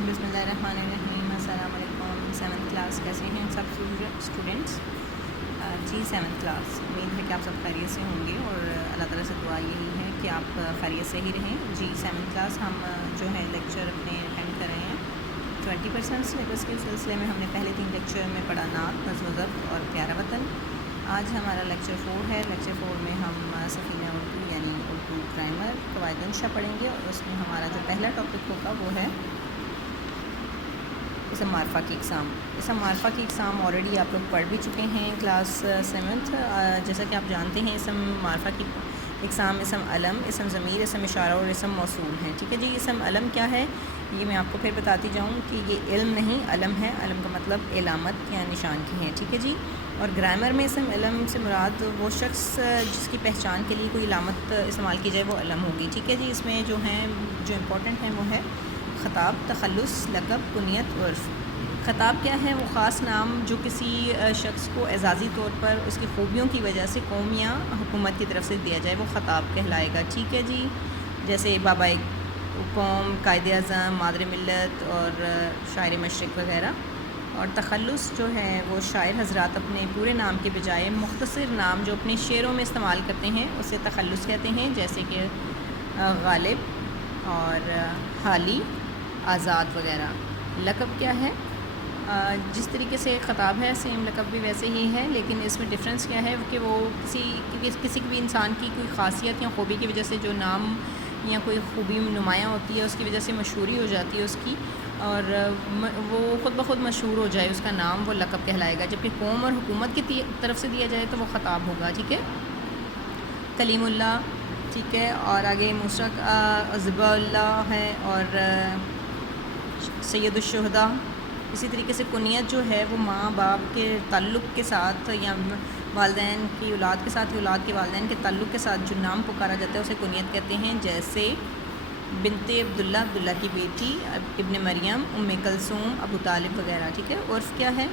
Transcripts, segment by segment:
बिस्मिल्लाहिर्रहमानिर्रहीम। अस्सलाम वालेकुम। 7th क्लास कैसे हैं सब स्टूडेंट्स? जी 7th क्लास, उम्मीद है कि आप सब खैरियत से होंगे और अल्लाह ताला से दुआ यही है कि आप खैरियत से ही रहें। जी 7th क्लास हम जो है लेक्चर अपने अटेंड कर रहे हैं 20% सिलेबस के सिलसिले में। हमने पहले 3 लेक्चर में पढ़ा नात, नज़्म व ज़ब्त और प्यारा वतन। आज हमारा लेक्चर 4 है। लेक्चर 4 में हम सफ़ीना उर्दू यानी उर्दू ग्रामर क़वाइद इंशा पढ़ेंगे और उसमें हमारा जो पहला टॉपिक होगा वो है इसम मारफा की इक़साम। इसम मारफा की इक़साम ऑलरेडी आप लोग पढ़ भी चुके हैं क्लास 7th। जैसा कि आप जानते हैं इसम मारफा की इक़साम इसम अलम, इसम ज़मीर, इसम इशारा और इसम मौसूल हैं। ठीक है जी। इसम अलम क्या है ये मैं आपको फिर बताती जाऊँ कि ये इल्म नहीं अलम है। अलम का मतलब इलामत या निशान की है। ठीक है जी। और ग्रामर में इसम अलम से मुराद वो शख्स जिसकी पहचान के लिए कोई इलामत इस्तेमाल की जाए वो अलम होगी। ठीक है जी। इसमें जो हैं जो इम्पोर्टेंट हैं वो है ख़ताब, तखल्लुस, लक़ब, कुनियत, उर्फ़। ख़ताब क्या है? वो ख़ास नाम जो किसी शख्स को एजाज़ी तौर पर उसकी खूबियों की वजह से कौम या हुकूमत की तरफ से दिया जाए वो ख़ताब कहलाएगा। ठीक है जी। जैसे बाबा कौम, कायद-ए-आज़म, मादर मिल्लत और शायर मशरिक़ वग़ैरह। और तखल्लुस जो है वो शायर हज़रात अपने पूरे नाम के बजाय मुख्तसर नाम जो अपने शेरों में इस्तेमाल करते हैं उसे तखल्लुस कहते हैं। जैसे कि गालिब और हाली, आज़ाद वग़ैरह। लक़ब क्या है? जिस तरीके से ख़ताब है सेम लक़ब भी वैसे ही है, लेकिन इसमें डिफरेंस क्या है कि वो किसी भी इंसान की कोई ख़ासियत या ख़ूबी की वजह से जो नाम या कोई खूबी नुमायाँ होती है उसकी वजह से मशहूरी हो जाती है उसकी, और वो ख़ुद ब खुद मशहूर हो जाए उसका नाम, वो लक़ब कहलाएगा। जबकि कौम और हुकूमत की तरफ से दिया जाए तो वो ख़ताब होगा। ठीक है। कलीमुल्लाह, ठीक है। और आगे मुशरक ज़िबाउल्लाह है और सैयदुश्शुहदा। इसी तरीके से कुनियत जो है वो माँ बाप के ताल्लुक़ के साथ या वालिदैन की औलाद के साथ या औलाद के वालिदैन के ताल्लुक़ के साथ जो नाम पुकारा जाता है उसे कुनियत कहते हैं। जैसे बिनते अब्दुल्ला, अब्दुल्ला की बेटी, इब्न मरियम, उम्मे कलसूम, अबू तालिब वग़ैरह। ठीक है। उर्फ़ क्या है?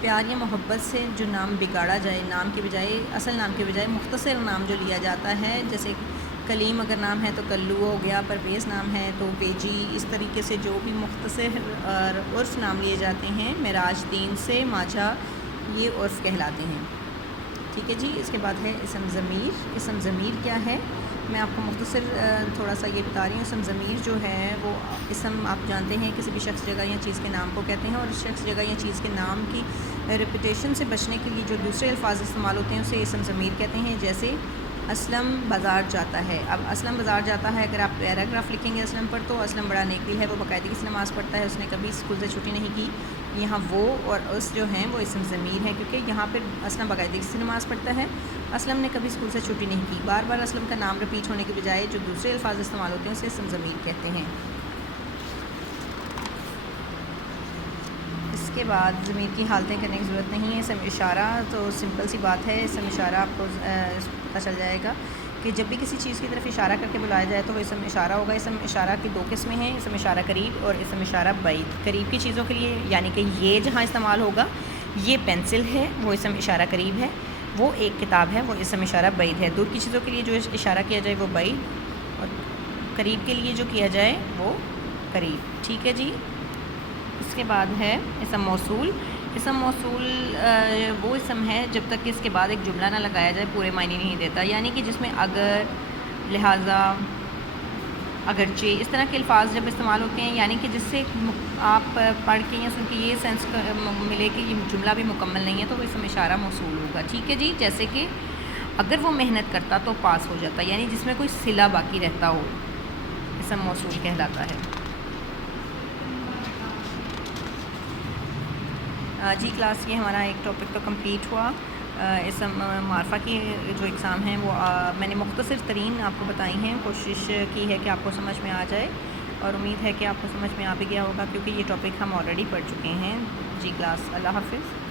प्यार या मोहब्बत से जो नाम बिगाड़ा जाए, नाम के बजाय असल नाम के बजाय मुख्तसर नाम जो लिया जाता है। जैसे कलीम अगर नाम है तो कल्लू हो गया, परवेज़ नाम है तो पेजी। इस तरीके से जो भी मुख्तसर और उर्फ़ नाम लिए जाते हैं, मेराज 3 से माझा, ये उर्फ़ कहलाते हैं। ठीक है जी। इसके बाद है इसम ज़मीर। इसम ज़मीर क्या है? मैं आपको मुख्तसर थोड़ा सा ये बता रही हूँ। इसम ज़मीर जो है वो इसम आप जानते हैं किसी भी शख्स, जगह या चीज़ के नाम को कहते हैं, और शख्स, जगह या चीज़ के नाम की रेपुटेशन से बचने के लिए जो दूसरे अल्फाज इस्तेमाल होते हैं उसे इसम ज़मीर कहते हैं। जैसे असलम बाज़ार जाता है। अब असलम बाज़ार जाता है, अगर आप पैराग्राफ लिखेंगे असलम पर तो असलम बड़ा नेक दिल है, वो बाकायदगी से नमाज़ पढ़ता है, उसने कभी स्कूल से छुट्टी नहीं की। यहाँ वो और उस जो हैं वो इसम ज़मीर है, क्योंकि यहाँ पर असलम बाकायदगी से नमाज़ पढ़ता है, असलम ने कभी स्कूल से छुट्टी नहीं की। बार बार असलम का नाम रिपीट होने के बजाय जो दूसरे अल्फाज इस्तेमाल होते हैं उसे इसम ज़मीर कहते हैं। इसके बाद ज़मीर की हालतें करने की ज़रूरत नहीं है। इसम इशारा तो सिंपल सी बात है। इसम इशारा आपको पता चल जाएगा कि जब भी किसी चीज़ की तरफ इशारा करके बुलाया जाए तो वो इसम इशारा होगा। इसम इशारा की 2 किस्में हैं, इसम इशारा करीब और इसम इशारा बैद। करीब की चीज़ों के लिए यानी कि ये जहाँ इस्तेमाल होगा, ये पेंसिल है वो इसम इशारा करीब है, वो एक किताब है वो इसम इशारा बैद है। दूर की चीज़ों के लिए जो इशारा किया जाए वो बैद, और करीब के लिए जो किया जाए वो करीब। ठीक है जी। इसके बाद है इसम मौसूल। इसम मौसूल वो इसम है जब तक कि इसके बाद एक जुमला ना लगाया जाए पूरे मायने नहीं देता, यानी कि जिसमें अगर, लिहाजा, अगरचे इस तरह के अल्फाज जब इस्तेमाल होते हैं, यानी कि जिससे आप पढ़ के या सुन के ये सेंस मिले कि ये जुमला भी मुकम्मल नहीं है, तो वो इसम इशारा मौसूल होगा। ठीक है जी। जैसे कि अगर वो मेहनत करता तो पास हो जाता, यानी जिसमें कोई सिला बाकी रहता हो, इसम मौसूल कहलाता है। जी क्लास, ये हमारा एक टॉपिक तो कंप्लीट हुआ। इसम मारफा की जो एग्ज़ाम हैं वो मैंने मुख्तसर तरीन आपको बताई हैं, कोशिश की है कि आपको समझ में आ जाए, और उम्मीद है कि आपको समझ में आ भी गया होगा क्योंकि ये टॉपिक हम ऑलरेडी पढ़ चुके हैं। जी क्लास, अल्लाह हाफ़िज़।